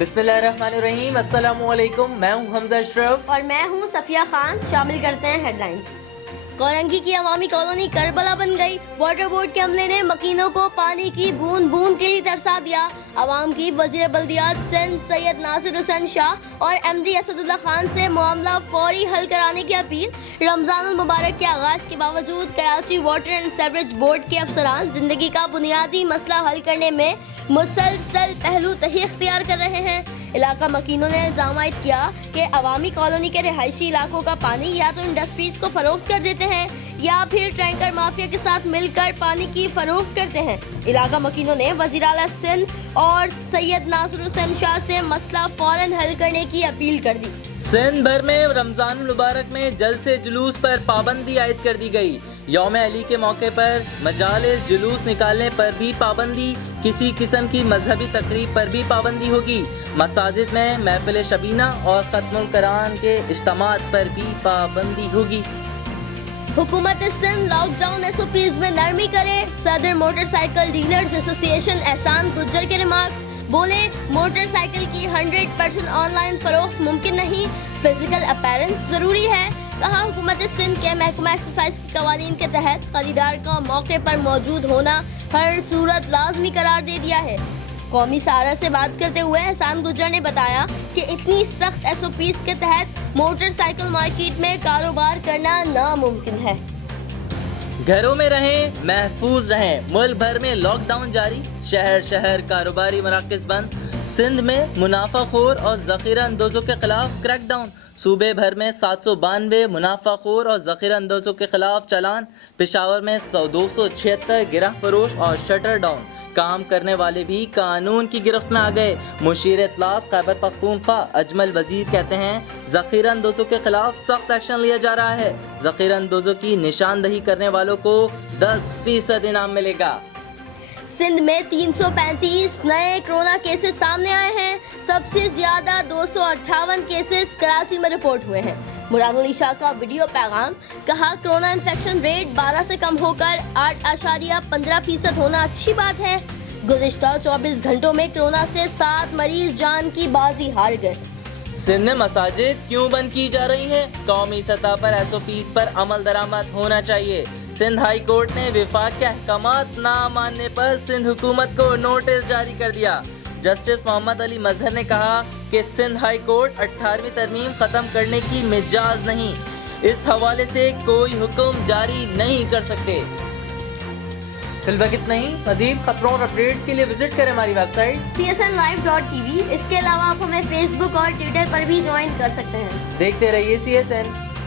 बिस्मिल्लाहिर्रहमानिर्रहीम, अस्सलाम वालेकुम। मैं हूं हमजा अशरफ और मैं हूं सफिया खान। शामिल करते हैं हेडलाइंस। कोरंगी की अवामी कॉलोनी करबला बन गई। वाटर बोर्ड के अमले ने मकीनों को पानी की बूंद बूंद के लिए तरसा दिया। अवाम की वजीर बल्दियात सिंध सैयद नासिर हुसैन शाह और एमडी असदुल्ला खान से मामला फौरी हल कराने की अपील। रमजान मुबारक के आगाज के बावजूद Karachi water and sewerage board के अफसरान जिंदगी का बुनियादी मसला हल करने में मुसलसल पहलू तही इख्तियार कर रहे हैं। इलाका मकीनों ने इल्जाम आयद किया कि अवामी कॉलोनी के रिहायशी इलाकों का पानी या तो इंडस्ट्रीज को फरोख्त कर देते हैं या फिर टैंकर माफिया के साथ मिलकर पानी की फरोख्त करते हैं। इलाका मकीनों ने वज़ीर आला सिंध और सैयद नासिर हुसैन शाह से मसला फौरन हल करने की अपील कर दी। सिंध भर में रमजान मुबारक में जल्द से जुलूस पर पाबंदी आयद कर दी गई। यौम अली के मौके पर मजालिस जुलूस निकालने पर भी पाबंदी, किसी किस्म की मजहबी तकरीब पर भी पाबंदी होगी। मसाजिद में महफिल शबीना और खत्मुल कुरान के इज्तिमात पर भी पाबंदी होगी। हुकूमत सिंध लॉकडाउन एसओपीज में नरमी करे। सदर मोटरसाइकिल डीलर्स एसोसिएशन एहसान गुज्जर के रिमार्क्स। बोले, मोटरसाइकिल की 100% ऑनलाइन फरोख्त मुमकिन नहीं, फिजिकल अपीयरेंस जरूरी है। कहा, हुकूमत सिंध के महकमा एक्साइज के कवानीन के तहत खरीदार का मौके पर मौजूद होना हर सूरत लाजमी करार दे दिया है। कौमी सहारा से बात करते हुए एहसान गुज्जर ने बताया कि इतनी सख्त एसओपीज के तहत मोटरसाइकिल मार्केट में कारोबार करना नामुमकिन है। घरों में रहें, महफूज रहें। मुल्क भर में लॉकडाउन जारी, शहर शहर कारोबारी मराकज़ बंद। सिंध में मुनाफाखोर और ज़ख़ीरा अंदोज़ों के खिलाफ क्रैकडाउन। सूबे भर में 792 मुनाफाखोर और ज़ख़ीरा अंदोज़ों के खिलाफ चालान। पेशावर में 276 गिरह फरोश और शटर डाउन। काम करने वाले भी कानून की गिरफ्त में आ गए। मुशीर इत्तलात खैबर पख्तूनख्वा अजमल वजीर कहते हैं, ज़ख़ीरा अंदोज़ों के खिलाफ सख्त एक्शन लिया जा रहा है। ज़ख़ीरा अंदोज़ों की निशानदही करने वालों को 10% इनाम मिलेगा। सिंध में 335 नए कोरोना केसेस सामने आए हैं। सबसे ज्यादा 258 केसेस कराची में रिपोर्ट हुए हैं। मुराद अली शाह का वीडियो पैगाम। कहा, कोरोना इन्फेक्शन रेट 12 से कम होकर 8.15% होना अच्छी बात है। गुज़िश्ता 24 घंटों में कोरोना से 7 मरीज जान की बाजी हार गए। सिंध में मसाजिद क्यों बंद की जा रही हैं? कौमी सतह पर एसओपीज पर अमल दरामद होना चाहिए। सिंध हाई कोर्ट ने विफाक के अहकामात ना मानने पर सिंध हुकूमत को नोटिस जारी कर दिया। जस्टिस मोहम्मद अली मजहर ने कहा कि सिंध हाई कोर्ट 18वीं तरमीम ख़त्म करने की मिजाज नहीं, इस हवाले से कोई हुक्म जारी नहीं कर सकते। फिलहाल इतना ही। मजीद खबरों और अपडेट्स के लिए विजिट करें हमारी वेबसाइट csnlive.tv। इसके अलावा आप हमें फेसबुक और ट्विटर पर भी ज्वाइन कर सकते हैं। देखते रहिए CSN।